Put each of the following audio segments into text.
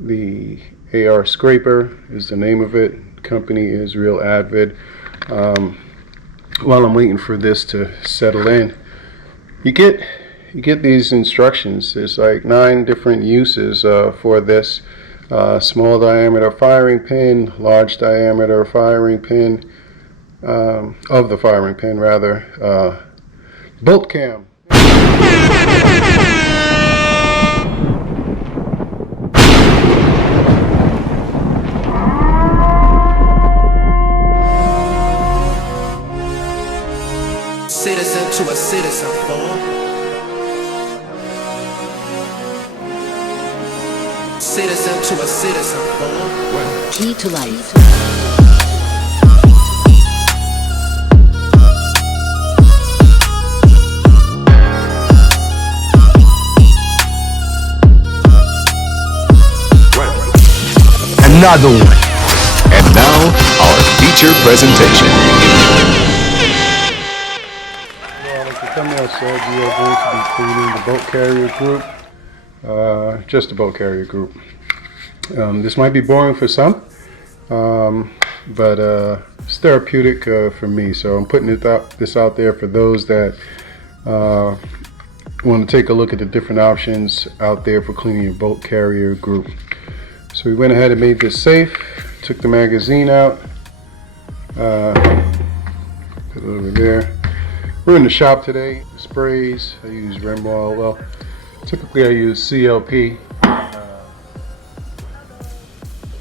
The AR scraper is the name of it. Company is Real Avid. While I'm waiting for this to settle in, you get these instructions. There's like 9 different uses for this. Small diameter firing pin, large diameter firing pin, of the firing pin rather, bolt cam. Citizen to a citizen, fool. Citizen to a citizen, fool. Key to life. Another one. And now, our feature presentation. Thumbnail said we are going to be cleaning the bolt carrier group, just the bolt carrier group. This might be boring for some, but it's therapeutic for me. So I'm putting this out there for those that want to take a look at the different options out there for cleaning your bolt carrier group. So we went ahead and made this safe. Took the magazine out. Put it over there. We're in the shop today. Sprays, I use Remwall. Well, typically I use CLP,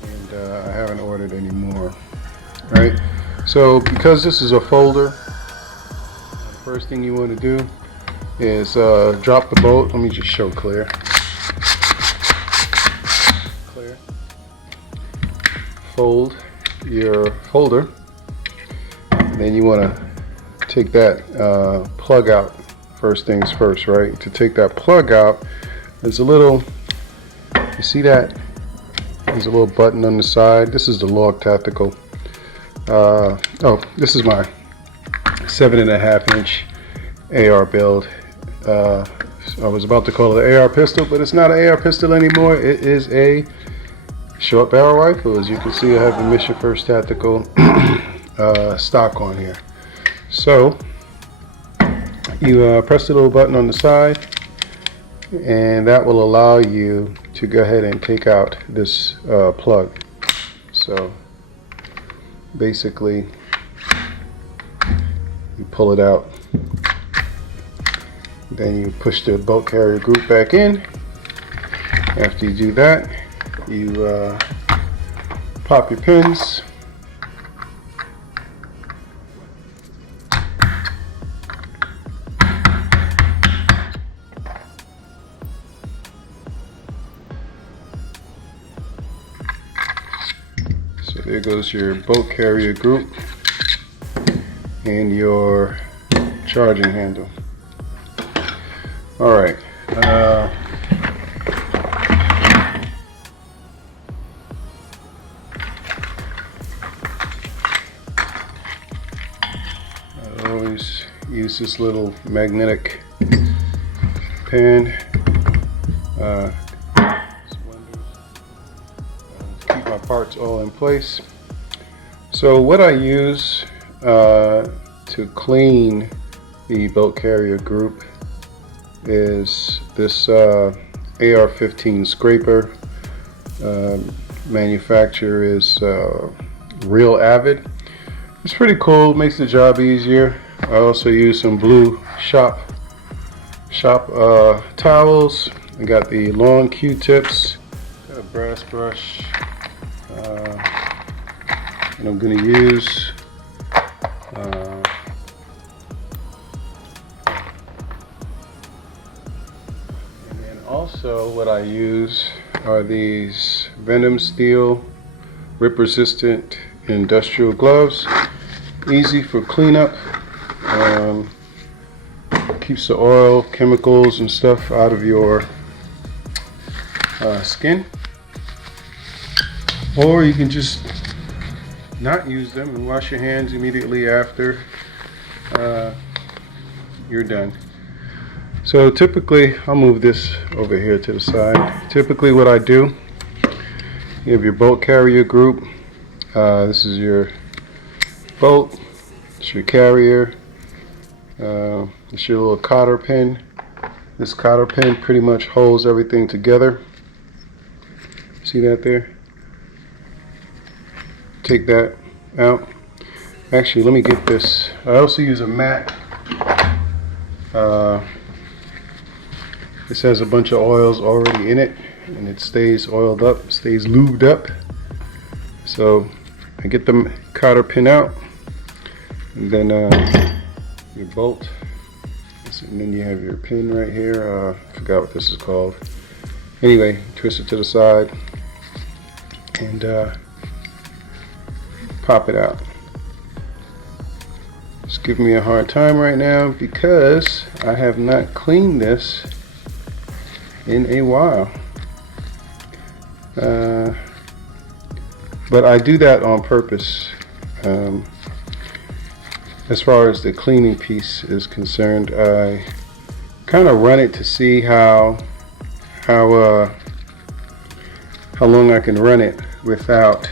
and I haven't ordered any more. Right? So because this is a folder, the first thing you want to do is drop the bolt. Let me just show clear. Clear. Fold your folder, and then you want to take that plug out. First things first, right? To take that plug out, there's a little, you see that? There's a little button on the side. This is the Log Tactical. This is my 7.5 inch AR build. I was about to call it an AR pistol, but it's not an AR pistol anymore. It is a short barrel rifle. As you can see, I have the Mission First Tactical stock on here. So you press the little button on the side, and that will allow you to go ahead and take out this plug. So basically you pull it out, then you push the bolt carrier group back in. After you do that, you pop your pins. So there goes your bolt carrier group and your charging handle. All right. I always use this little magnetic pin. Keep my parts all in place. So what I use to clean the bolt carrier group is this AR-15 scraper. Manufacturer is Real Avid. It's pretty cool, makes the job easier. I also use some blue shop towels. I got the long Q-tips, got a brass brush, and I'm going to use also what I use are these Venom Steel rip resistant industrial gloves. Easy for cleanup, keeps the oil, chemicals and stuff out of your skin. Or you can just not use them and wash your hands immediately after you're done. So typically, I'll move this over here to the side. Typically what I do You have your bolt carrier group. This is your bolt. It's your carrier. It's your little cotter pin. This cotter pin pretty much holds everything together. See that there? Take that out. Actually, let me get this. I also use a mat. This has a bunch of oils already in it, and it stays oiled up, stays lubed up. So I get the cotter pin out, and then your bolt, and then you have your pin right here. I forgot what this is called. Anyway, twist it to the side and pop it out. It's giving me a hard time right now because I have not cleaned this in a while. But I do that on purpose. As far as the cleaning piece is concerned, I kind of run it to see how long I can run it without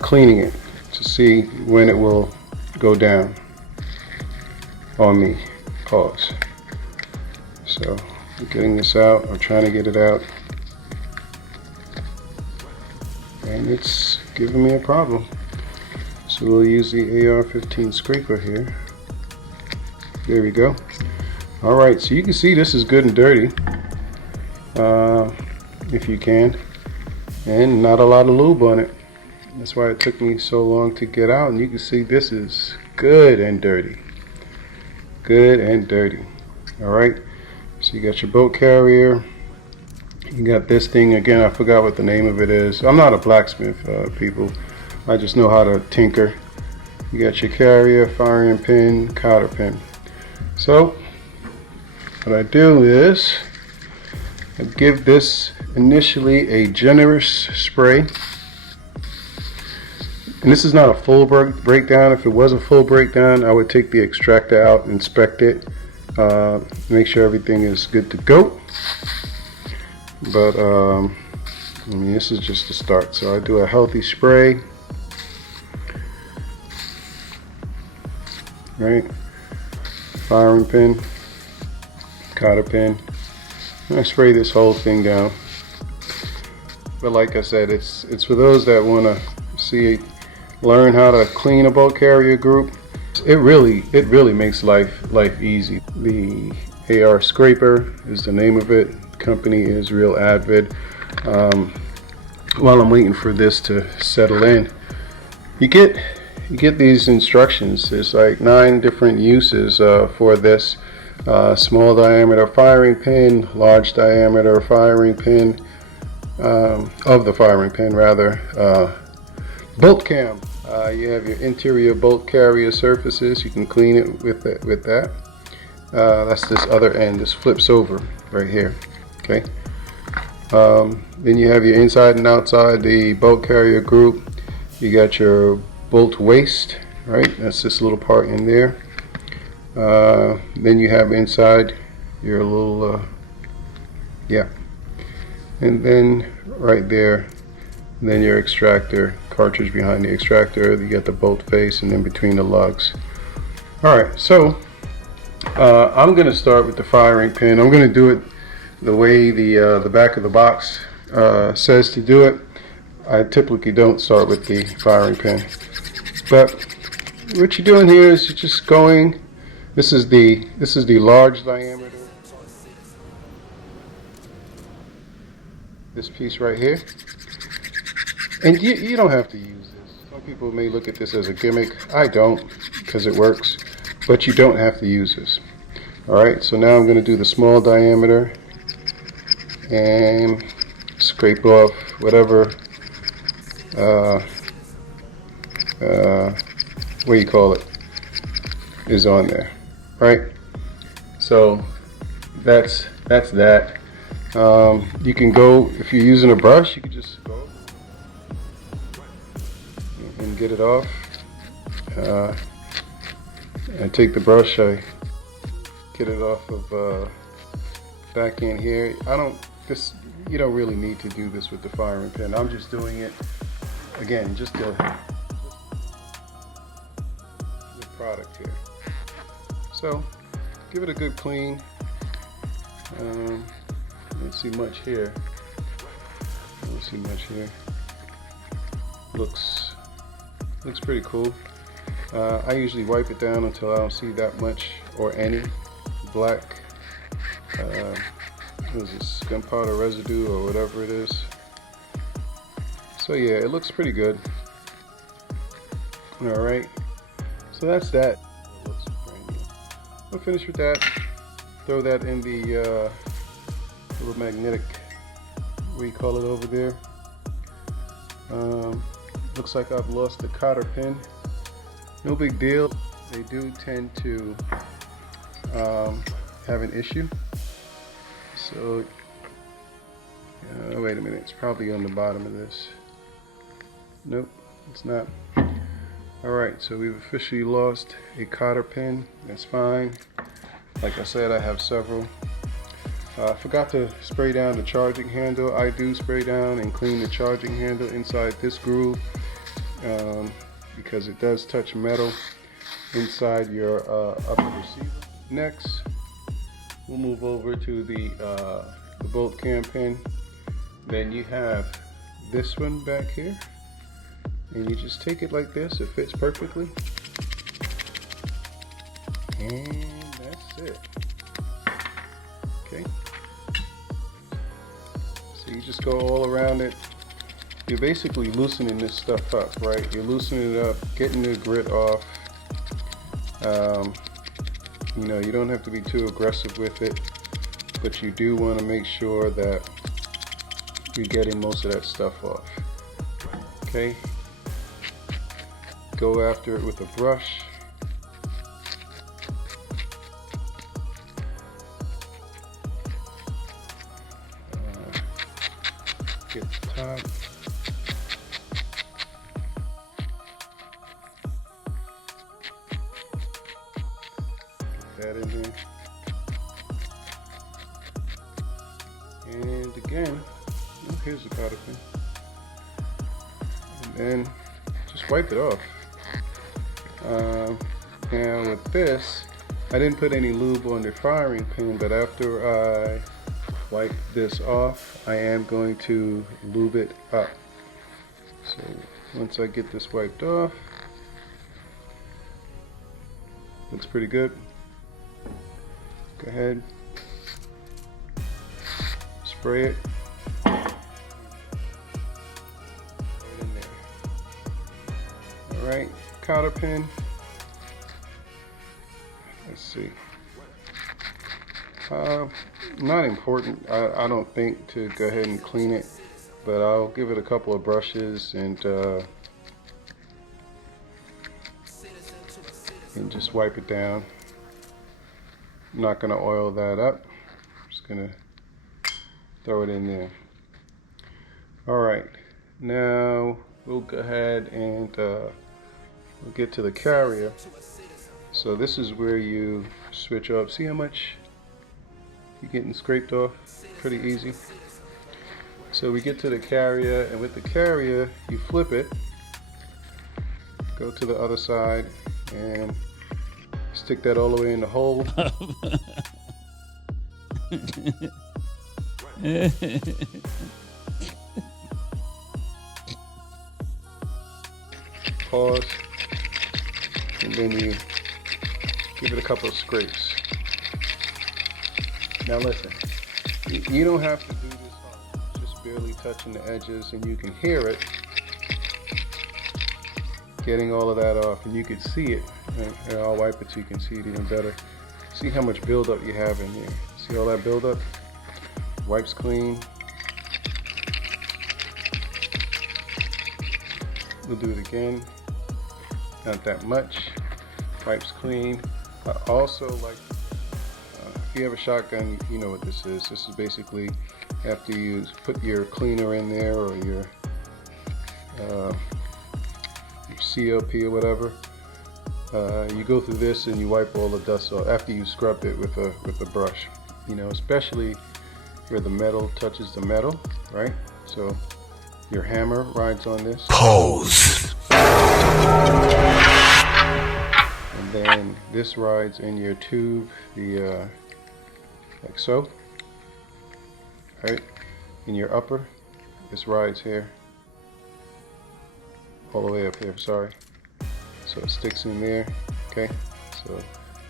cleaning it, to see when it will go down on me. Pause. So I'm getting this out, or trying to get it out, and it's giving me a problem. So we'll use the AR-15 scraper here. There we go. Alright, so you can see this is good and dirty, if you can, and not a lot of lube on it. That's why it took me so long to get out, and you can see this is good and dirty. Good and dirty. Alright, so you got your boat carrier. You got this thing, again, I forgot what the name of it is. I'm not a blacksmith, people. I just know how to tinker. You got your carrier, firing pin, cotter pin. So what I do is I give this initially a generous spray. And this is not a full breakdown. If it was a full breakdown, I would take the extractor out, inspect it, make sure everything is good to go. But I mean, this is just the start. So I do a healthy spray, right? Firing pin, cotter pin. And I spray this whole thing down. But like I said, it's for those that want to learn how to clean a bolt carrier group. It really makes life easy. The AR scraper is the name of it. Company is Real Advid. While I'm waiting for this to settle in, you get these instructions. There's like 9 different uses for this. Small diameter firing pin, large diameter firing pin, of the firing pin rather. Bolt cam. You have your interior bolt carrier surfaces. You can clean it with that. That's this other end. This flips over right here. Okay. Then you have your inside and outside the bolt carrier group. You got your bolt waste, right? That's this little part in there. Then you have inside your little and then right there, and then your extractor cartridge behind the extractor. You got the bolt face, and then between the lugs. All right, so I'm going to start with the firing pin. I'm going to do it the way the back of the box says to do it. I typically don't start with the firing pin, but what you're doing here is you're just going. This is the large diameter. This piece right here, and you don't have to use this. Some people may look at this as a gimmick. I don't, because it works, but you don't have to use this. Alright, so now I'm going to do the small diameter and scrape off whatever what do you call it is on there, right? So that's that. You can go, if you're using a brush, you can just go and get it off. I take the brush, I get it off of back in here. You don't really need to do this with the firing pin. I'm just doing it again, just the product here. So give it a good clean. Don't see much here. Don't see much here. Looks pretty cool. I usually wipe it down until I don't see that much or any black what is this, gunpowder residue or whatever it is. So yeah, it looks pretty good. Alright, so that's that. It looks brand new. We'll finish with that. Throw that in the little magnetic, what do you call it over there. Looks like I've lost the cotter pin. No big deal. They do tend to have an issue. So, wait a minute, it's probably on the bottom of this. Nope, it's not. Alright, so we've officially lost a cotter pin. That's fine. Like I said, I have several. I forgot to spray down the charging handle. I do spray down and clean the charging handle inside this groove because it does touch metal inside your upper receiver. Next, we'll move over to the bolt cam pin. Then you have this one back here, and you just take it like this. It fits perfectly, and that's it. Okay, so you just go all around it. You're basically loosening this stuff up, right? You're loosening it up, getting the grit off. You know, you don't have to be too aggressive with it, but you do want to make sure that you're getting most of that stuff off. Okay? Go after it with a brush. Get the top. That in there, and again, oh, here's the cotter pin, and then just wipe it off. Now with this, I didn't put any lube on the firing pin, but after I wipe this off, I am going to lube it up. So once I get this wiped off, looks pretty good. Go ahead, spray it right in there. Alright, cotter pin. Let's see. Not important, I don't think, to go ahead and clean it, but I'll give it a couple of brushes and just wipe it down. I'm not going to oil that up. I'm just going to throw it in there. Alright, now we'll go ahead and we'll get to the carrier. So this is where you switch up. See how much you're getting scraped off? Pretty easy. So we get to the carrier, and with the carrier you flip it, go to the other side, and stick that all the way in the hole. Pause, and then you give it a couple of scrapes. Now listen, you don't have to do this hard, just barely touching the edges, and you can hear it getting all of that off, and you can see it. And I'll wipe it so you can see it even better. See how much buildup you have in here. See all that buildup? Wipes clean. We'll do it again. Not that much. Wipes clean. I also like, if you have a shotgun, you know what this is. This is basically after you put your cleaner in there, or your CLP or whatever. You go through this and you wipe all the dust off after you scrub it with a brush. you know, especially where the metal touches the metal, right? So your hammer rides on this. Pose. And then this rides in your tube, the like so, right? In your upper, this rides here, all the way up here, sorry. So it sticks in there, okay? So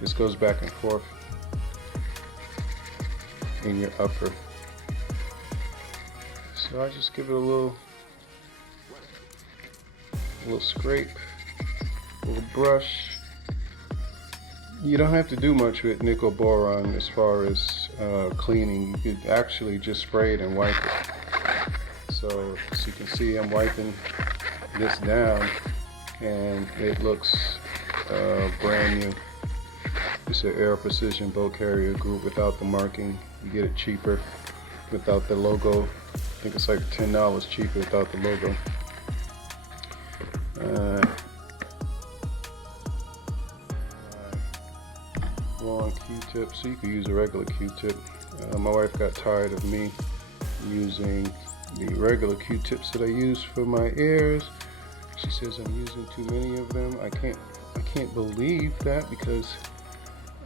this goes back and forth in your upper. So I just give it a little scrape, a little brush. You don't have to do much with nickel boron as far as cleaning. You could actually just spray it and wipe it. So as you can see, I'm wiping this down and it looks brand new. It's an Air Precision bow carrier group without the marking. You get it cheaper without the logo. I think it's like $10 cheaper without the logo. Long Q-tip, so you could use a regular Q-tip. My wife got tired of me using the regular Q-tips that I use for my ears. She says I'm using too many of them. I can't believe that because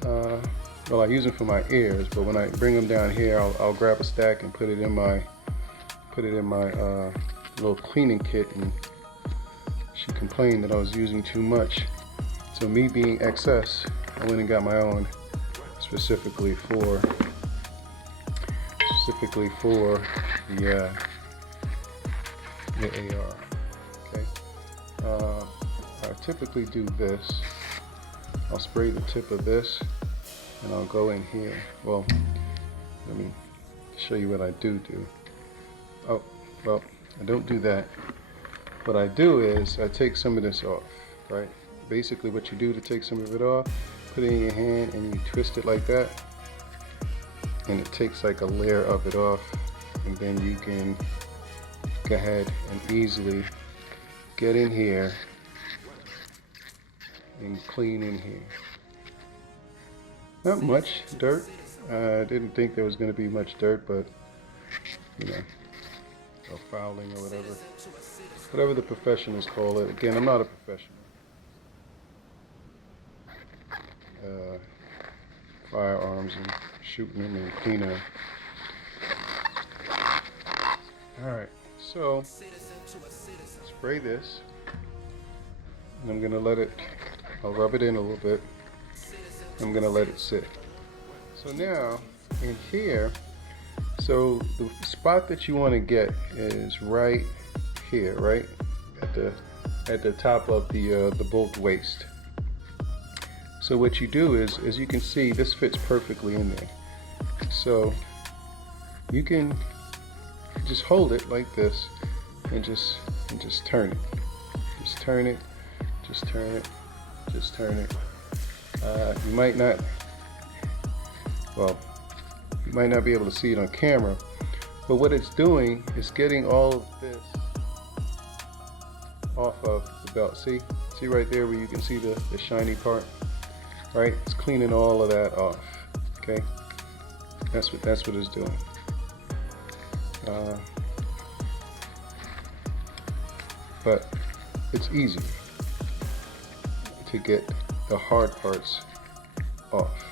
well, I use them for my ears, but when I bring them down here, I'll grab a stack and put it in my little cleaning kit, and she complained that I was using too much. So me being excess, I went and got my own specifically for the AR. Okay. I typically do this. I'll spray the tip of this and I'll go in here. Well, let me show you what I do. Oh, well, I don't do that. What I do is I take some of this off, right? Basically what you do to take some of it off, put it in your hand and you twist it like that, and it takes like a layer of it off, and then you can go ahead and easily get in here and clean in here. Not much dirt. I didn't think there was going to be much dirt, but you know, or fouling or whatever the professionals call it. Again, I'm not a professional. Firearms and shooting them and cleaning them. Alright, so spray this, and I'm gonna let it, I'll rub it in a little bit. I'm gonna let it sit. So now in here, so the spot that you want to get is right here, right at the top of the bolt waist. So what you do is, as you can see, this fits perfectly in there. So you can just hold it like this and just turn it. Just turn it, just turn it, just turn it. You might not be able to see it on camera, but what it's doing is getting all of this off of the belt. See right there where you can see the shiny part? Right? It's cleaning all of that off. Okay? That's what it's doing. But it's easy to get the hard parts off.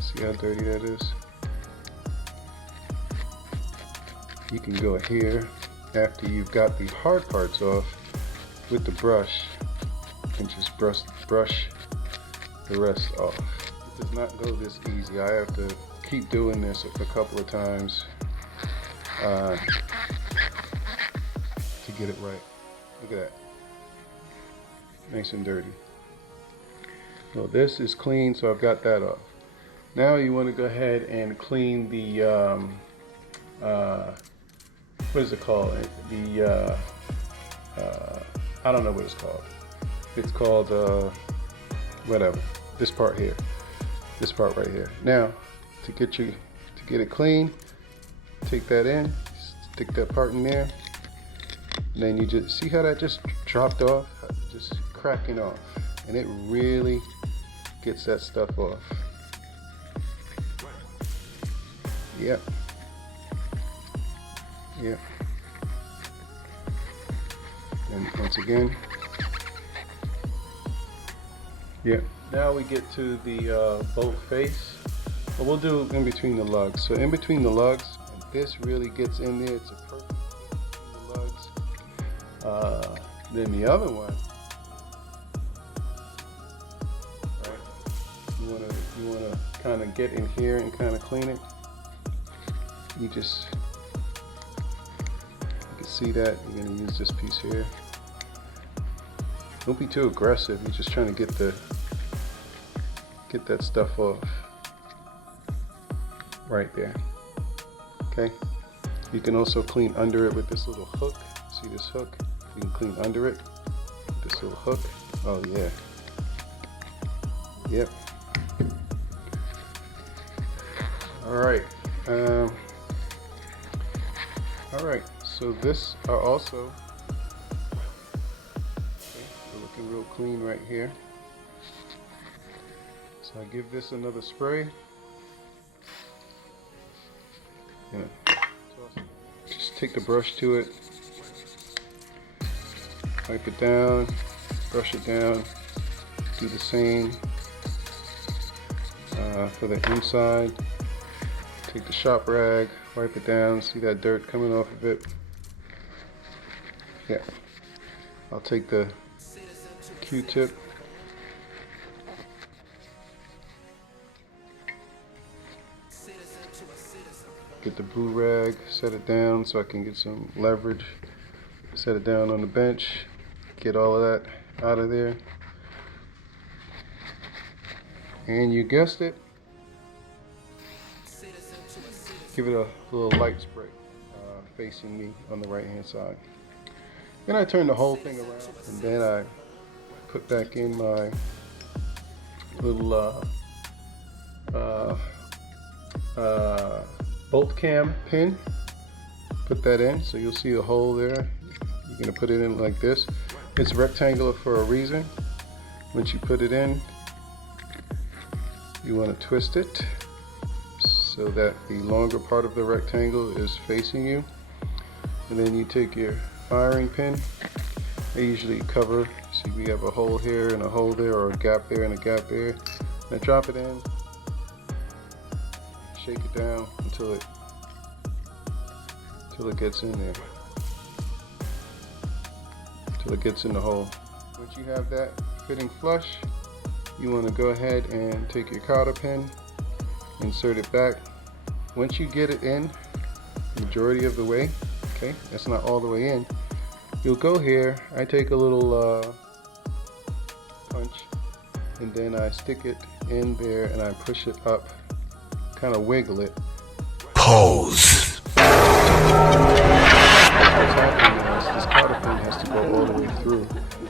See how dirty that is? You can go here after you've got the hard parts off with the brush and just brush the rest off. It does not go this easy. I have to keep doing this a couple of times to get it right. Look at that. Nice and dirty. Well, this is clean, so I've got that off. Now you want to go ahead and clean the what is it called? The I don't know what it's called. It's called whatever. This part here. This part right here. Now, to get it clean, take that in, stick that part in there, and then you just see how that just dropped off, just cracking off, and it really gets that stuff off. Yep. Yep. And once again. Yep. Now we get to the bolt face. But we'll do in between the lugs. So in between the lugs, and this really gets in there. It's a perfect fit between the lugs. Then the other one, right? You wanna kind of get in here and kind of clean it. You can see that. You're gonna use this piece here. Don't be too aggressive. You're just trying to get that stuff off right there. Okay. You can also clean under it with this little hook. See this hook? You can clean under it with this little hook. Oh yeah. Yep. All right. All right. So this are also they're looking real clean right here. So I give this another spray. Just take the brush to it, wipe it down, brush it down, do the same for the inside. Take the shop rag, wipe it down, see that dirt coming off of it. Yeah, I'll take the Q-tip, get the blue rag, set it down so I can get some leverage, set it down on the bench, get all of that out of there. And you guessed it, give it a little light spray facing me on the right hand side. Then I turn the whole thing around, and then I put back in my little bolt cam pin. Put that in, so you'll see the hole there. You're gonna put it in like this. It's rectangular for a reason. Once you put it in, you want to twist it so that the longer part of the rectangle is facing you. And then you take your firing pin. I usually cover, see we have a hole here and a hole there, or a gap there and a gap there. And I drop it in, shake it down until it gets in there, until it gets in the hole. Once you have that fitting flush, you want to go ahead and take your cotter pin, insert it back. Once you get it in, the majority of the way, okay, that's not all the way in, you'll go here. I take a little punch, and then I stick it in there and I push it up, kind of wiggle it. Pose. What's happening is this cotter pin has to go all the way through,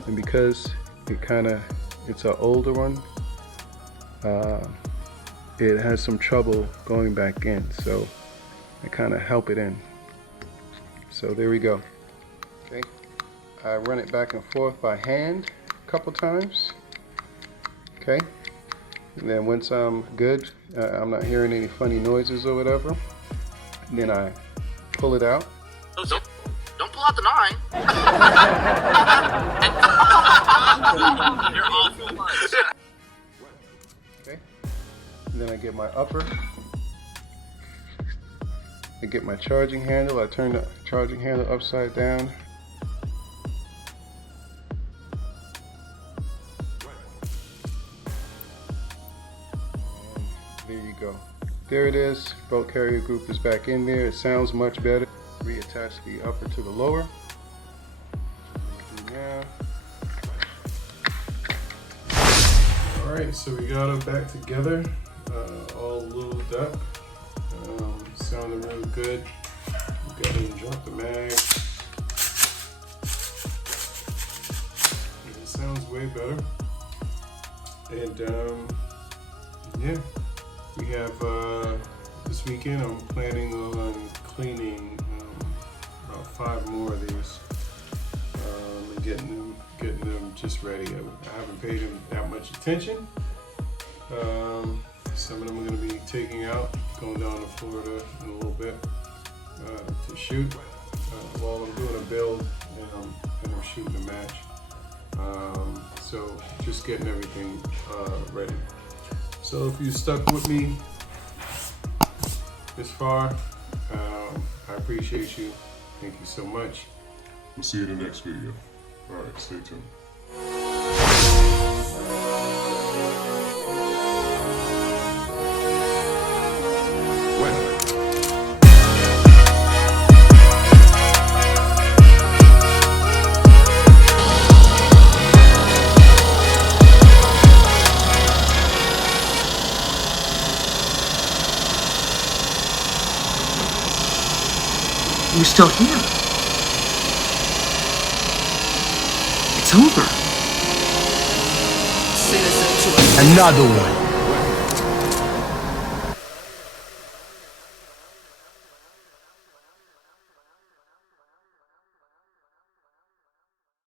and because it's an older one, it has some trouble going back in, so I kind of help it in. So there we go. Okay, I run it back and forth by hand a couple times. Okay, and then once I'm good, I'm not hearing any funny noises or whatever, and then I pull it out. Don't pull out the 9. You're awful much. Okay, and then I get my upper. I get my charging handle. I turn the charging handle upside down. And there you go. There it is. Bolt carrier group is back in there. It sounds much better. Reattach the upper to the lower. Now. Alright, so we got them back together, all lubed up. Sounding really good. We got to drop the mag. It sounds way better. And yeah, we have this weekend I'm planning on cleaning about 5 more of these and getting them just ready. I haven't paid them that much attention. Some of them are going to be taking out going down to Florida in a little bit to shoot. Well, I'm doing a build and I'm shooting a match. So just getting everything ready. So if you stuck with me this far, I appreciate you. Thank you so much. We'll see you in the next video. All right, stay tuned. You're still here. It's over. Citizen to a citizen. Another one.